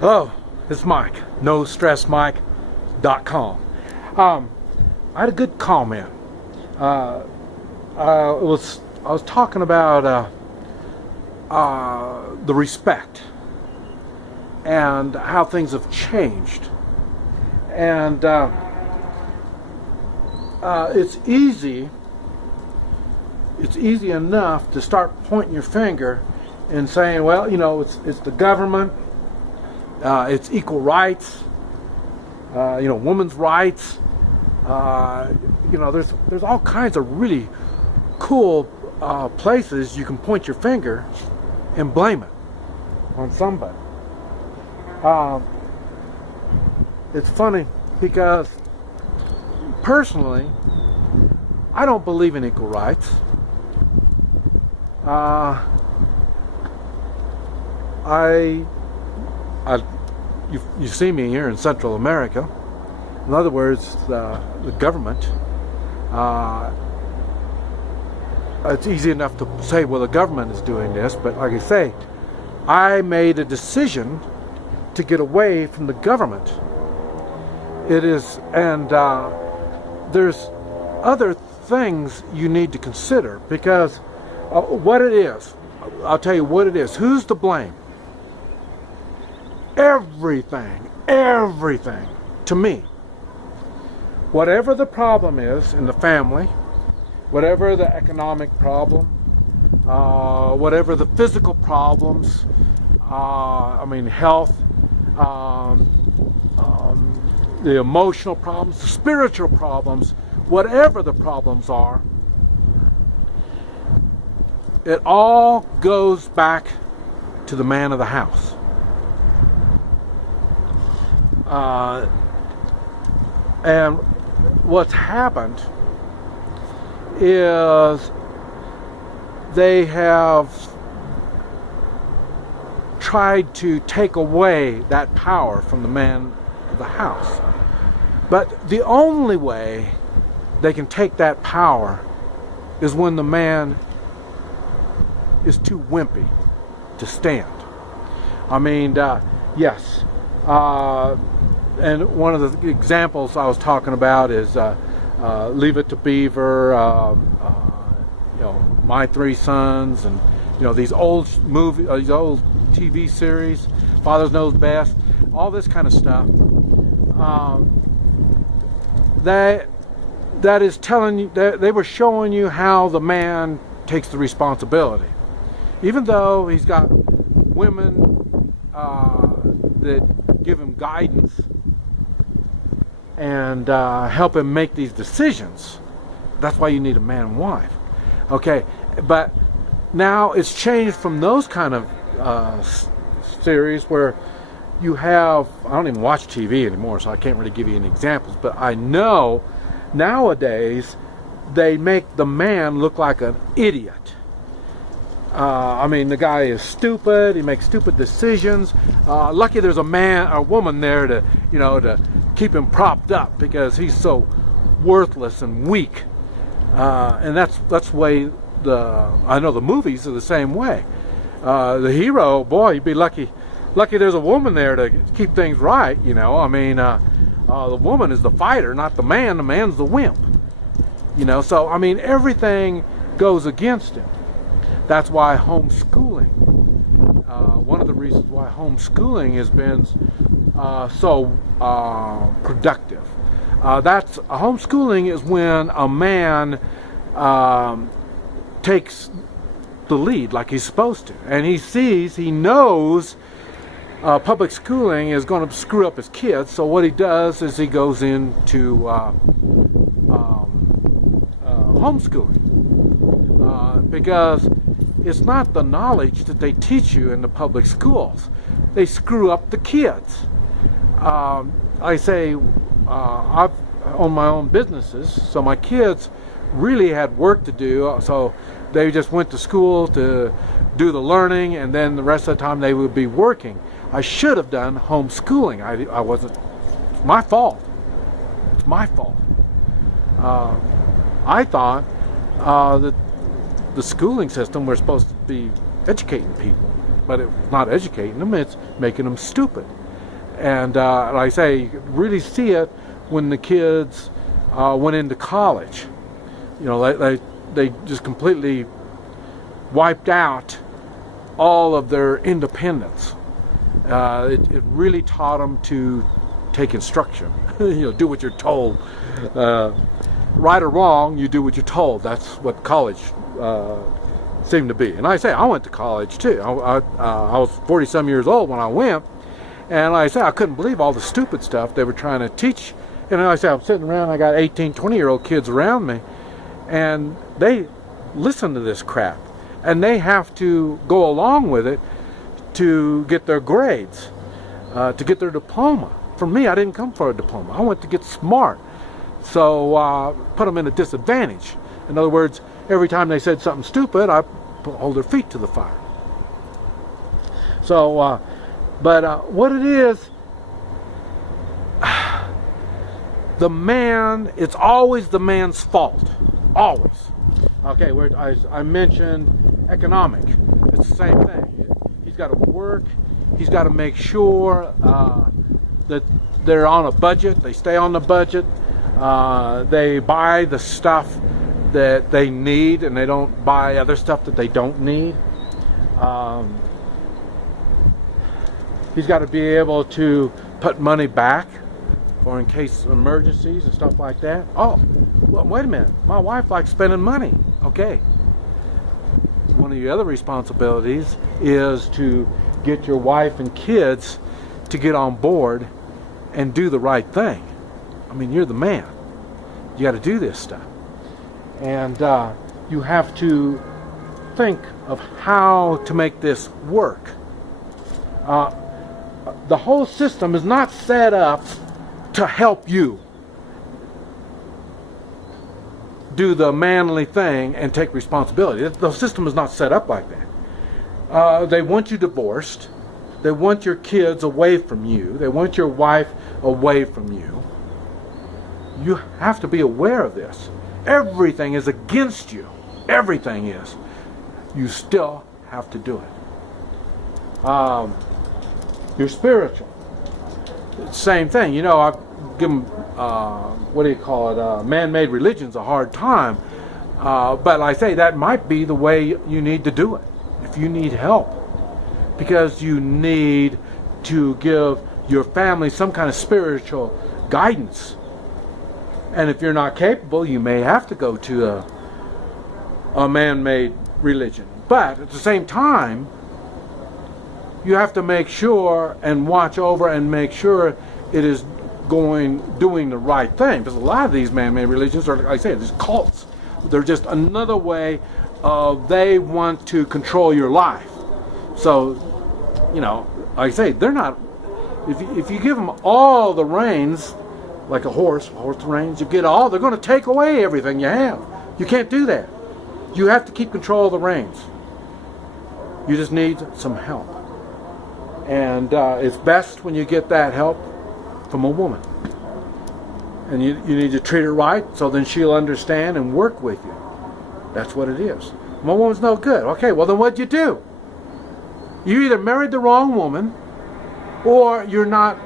Hello, it's Mike, NoStressMike.com. I had a good comment. I was talking about the respect and how things have changed, and it's easy enough to start pointing your finger and saying, well, it's the government. It's equal rights, women's rights. There's all kinds of really cool places you can point your finger and blame it on somebody. It's funny because personally, I don't believe in equal rights. You see me here in Central America. In other words, the government. It's easy enough to say, well, the government is doing this, but like I say, I made a decision to get away from the government. It is, and there's other things you need to consider, because what it is, I'll tell you what it is. Who's to blame? Everything, to me. Whatever the problem is in the family, whatever the economic problem, whatever the physical problems, health, the emotional problems, the spiritual problems, whatever the problems are, it all goes back to the man of the house. And what's happened is they have tried to take away that power from the man of the house. But the only way they can take that power is when the man is too wimpy to stand. Yes. And one of the examples I was talking about is Leave It to Beaver, My Three Sons, and these old these old TV series, Father Knows Best, all this kind of stuff. That is telling you that they were showing you how the man takes the responsibility, even though he's got women that give him guidance and help him make these decisions. That's why you need a man and wife. Okay, but now it's changed from those kind of series where you have, I don't even watch TV anymore, so I can't really give you any examples, but I know nowadays they make the man look like an idiot. The guy is stupid. He makes stupid decisions. Lucky there's a woman there to keep him propped up, because he's so worthless and weak. And that's the way I know the movies are the same way. The hero, boy, you'd be lucky there's a woman there to keep things right. The woman is the fighter, not the man. The man's the wimp. So everything goes against him. That's why homeschooling, one of the reasons why homeschooling has been so productive. Homeschooling is when a man takes the lead like he's supposed to, and he knows public schooling is going to screw up his kids, so what he does is he goes into homeschooling, because it's not the knowledge that they teach you in the public schools. They screw up the kids. I've owned my own businesses, so my kids really had work to do, so they just went to school to do the learning, and then the rest of the time they would be working. I should have done homeschooling. I wasn't. It's my fault. It's my fault. I thought that the schooling system, we're supposed to be educating people, but it's not educating them, it's making them stupid. And like I say, you could really see it when the kids went into college. You know, they just completely wiped out all of their independence. It really taught them to take instruction. You know, do what you're told. Right or wrong, you do what you're told. That's what college seemed to be. And like I say, I went to college too. I was 40-some years old when I went. And like I say, I couldn't believe all the stupid stuff they were trying to teach. And like I say, I'm sitting around, I got 18, 20-year-old kids around me, and they listen to this crap. And they have to go along with it to get their grades, to get their diploma. For me, I didn't come for a diploma. I went to get smart. So put them in a disadvantage. In other words, every time they said something stupid, I hold their feet to the fire. So, but what it is, the man, it's always the man's fault. Always. Okay, where I mentioned economic. It's the same thing. He's got to work. He's got to make sure that they're on a budget. They stay on the budget. They buy the stuff that they need, and they don't buy other stuff that they don't need. He's got to be able to put money back for in case of emergencies and stuff like that. Oh, well, wait a minute. My wife likes spending money. Okay. One of the other responsibilities is to get your wife and kids to get on board and do the right thing. I mean, you're the man. You got to do this stuff. And you have to think of how to make this work. The whole system is not set up to help you do the manly thing and take responsibility. The system is not set up like that. They want you divorced. They want your kids away from you. They want your wife away from you. You have to be aware of this. Everything is against you. Everything is. You still have to do it. You're spiritual. Same thing. You know, I give them, what do you call it, man-made religions a hard time. But like I say, that might be the way you need to do it. If you need help. Because you need to give your family some kind of spiritual guidance. And if you're not capable, you may have to go to a man-made religion. But at the same time, you have to make sure and watch over and make sure it is doing the right thing. Because a lot of these man-made religions are, like I say, these cults. They're just another way of they want to control your life. So, you know, like I say, they're not, if you give them all the reins, like a horse reins, you get all, they're going to take away everything you have. You can't do that. You have to keep control of the reins. You just need some help. And it's best when you get that help from a woman. And you need to treat her right, so then she'll understand and work with you. That's what it is. My woman's no good. Okay, well then what'd you do? You either married the wrong woman, or you're not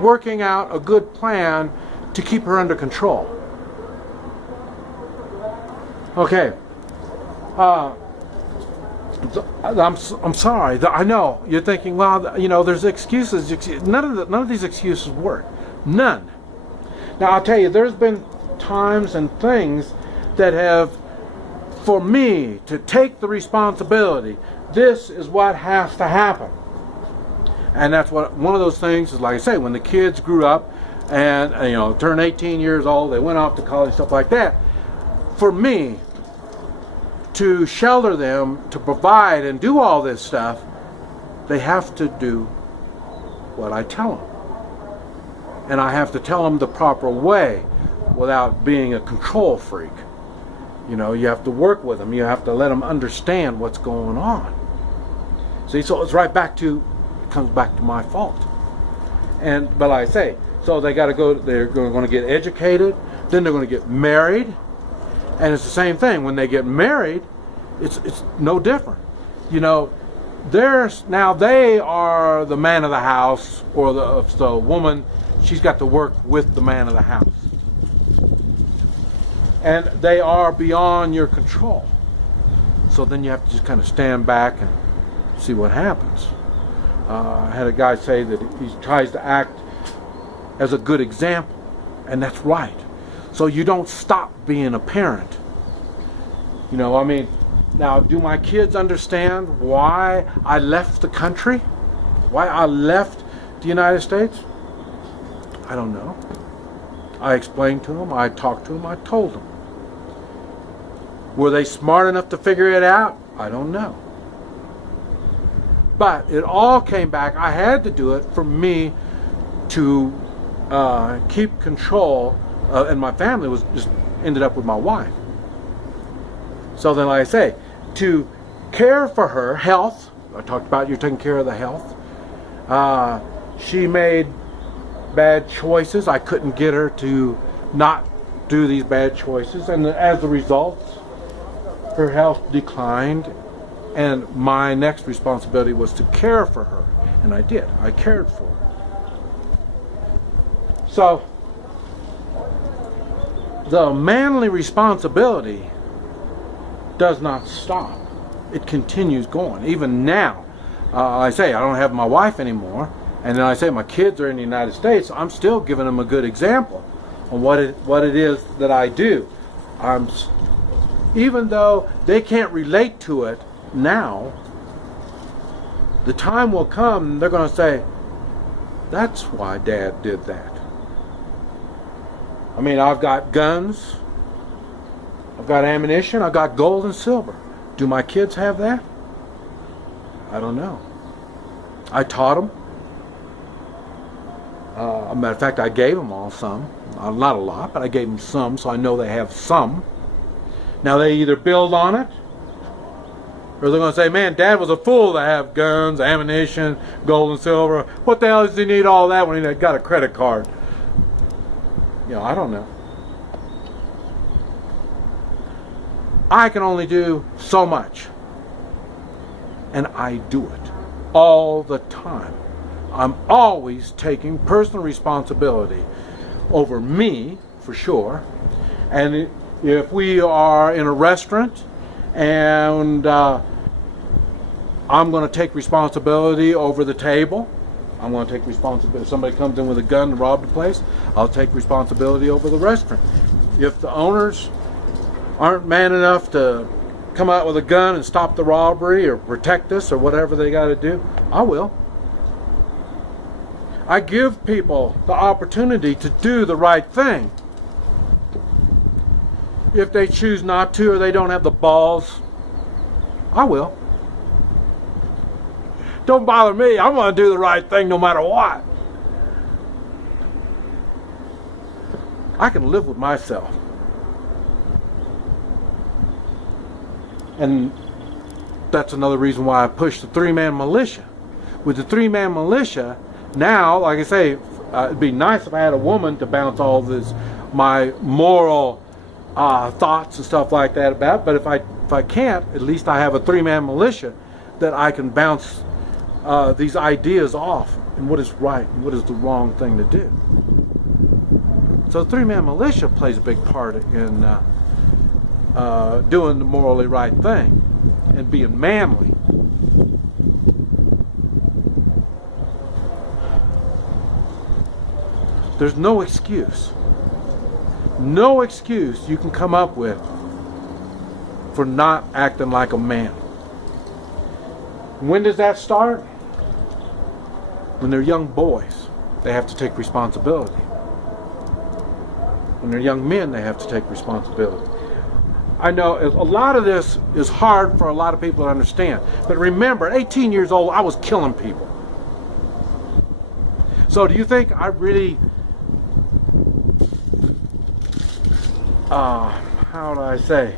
working out a good plan to keep her under control. Okay. I'm sorry. I know you're thinking, well, you know, there's excuses. None of these excuses work. None. Now I'll tell you, there's been times and things that have, for me to take the responsibility, this is what has to happen. And that's what one of those things is, like I say, when the kids grew up and, you know, turned 18 years old, they went off to college, stuff like that. For me to shelter them, to provide and do all this stuff, they have to do what I tell them. And I have to tell them the proper way without being a control freak. You know, you have to work with them. You have to let them understand what's going on. See, so it's right back to, it comes back to my fault. But like I say, so they got to go, they're going to get educated, then they're going to get married. And it's the same thing. When they get married, it's no different. You know, now they are the man of the house, or the woman, she's got to work with the man of the house. And they are beyond your control. So then you have to just kind of stand back and see what happens. I had a guy say that he tries to act as a good example, and that's right. So you don't stop being a parent. Now, do my kids understand why I left the country? Why I left the United States? I don't know. I explained to them, I talked to them, I told them. Were they smart enough to figure it out? I don't know. But it all came back. I had to do it for me to keep control, and my family was just ended up with my wife. So then, like I say, to care for her health, I talked about you're taking care of the health. She made bad choices. I couldn't get her to not do these bad choices, and as a result, her health declined, and my next responsibility was to care for her, and I did. I cared for her. So the manly responsibility does not stop. It continues going. Even now, I say I don't have my wife anymore, and then I say my kids are in the United States. I'm still giving them a good example on what it is that I do. Even though they can't relate to it now, the time will come they're going to say, that's why Dad did that. I've got guns, I've got ammunition, I've got gold and silver. Do my kids have that? I don't know. I taught them. As a matter of fact, I gave them all some. Not a lot, but I gave them some, so I know they have some. Now they either build on it, or they're going to say, man, Dad was a fool to have guns, ammunition, gold and silver. What the hell does he need all that when he got a credit card? I don't know. I can only do so much. And I do it all the time. I'm always taking personal responsibility over me, for sure. And if we are in a restaurant and I'm going to take responsibility over the table, I'm going to take responsibility. If somebody comes in with a gun to rob the place, I'll take responsibility over the restaurant. If the owners aren't man enough to come out with a gun and stop the robbery or protect us or whatever they got to do, I will. I give people the opportunity to do the right thing. If they choose not to, or they don't have the balls, I will. Don't bother me. I'm going to do the right thing no matter what. I can live with myself. And that's another reason why I push the three-man militia. With the three-man militia, now, like I say, it'd be nice if I had a woman to bounce all this, my moral thoughts and stuff like that about. But if I can't, at least I have a three-man militia that I can bounce these ideas off, and what is right and what is the wrong thing to do. So the three-man militia plays a big part in doing the morally right thing and being manly. There's no excuse you can come up with for not acting like a man. When does that start? When they're young boys, they have to take responsibility. When they're young men, they have to take responsibility. I know a lot of this is hard for a lot of people to understand. But remember, at 18 years old, I was killing people. So do you think I really, how do I say,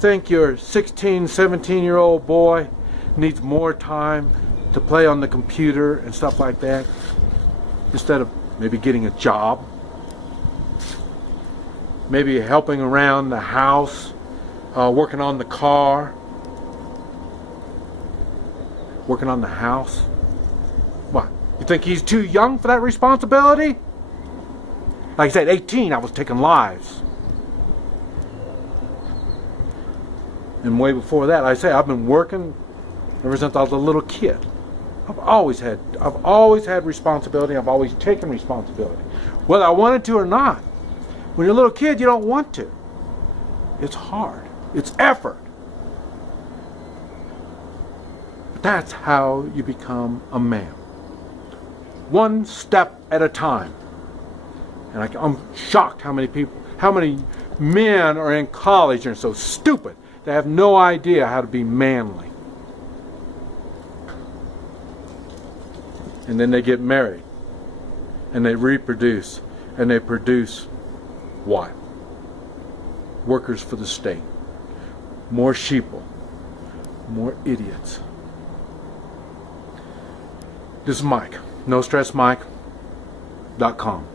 think your 16, 17-year-old boy needs more time to play on the computer and stuff like that, instead of maybe getting a job, maybe helping around the house, working on the car? working on the house. What? You think he's too young for that responsibility? Like I said, 18, I was taking lives. And way before that, like I say, I've been working ever since I was a little kid. I've always had responsibility. I've always taken responsibility, whether I wanted to or not. When you're a little kid, you don't want to. It's hard. It's effort. But that's how you become a man. One step at a time. And I'm shocked how many men are in college and are so stupid. They have no idea how to be manly. And then they get married. And they reproduce. And they produce what? Workers for the state. More sheeple. More idiots. This is Mike. NoStressMike.com.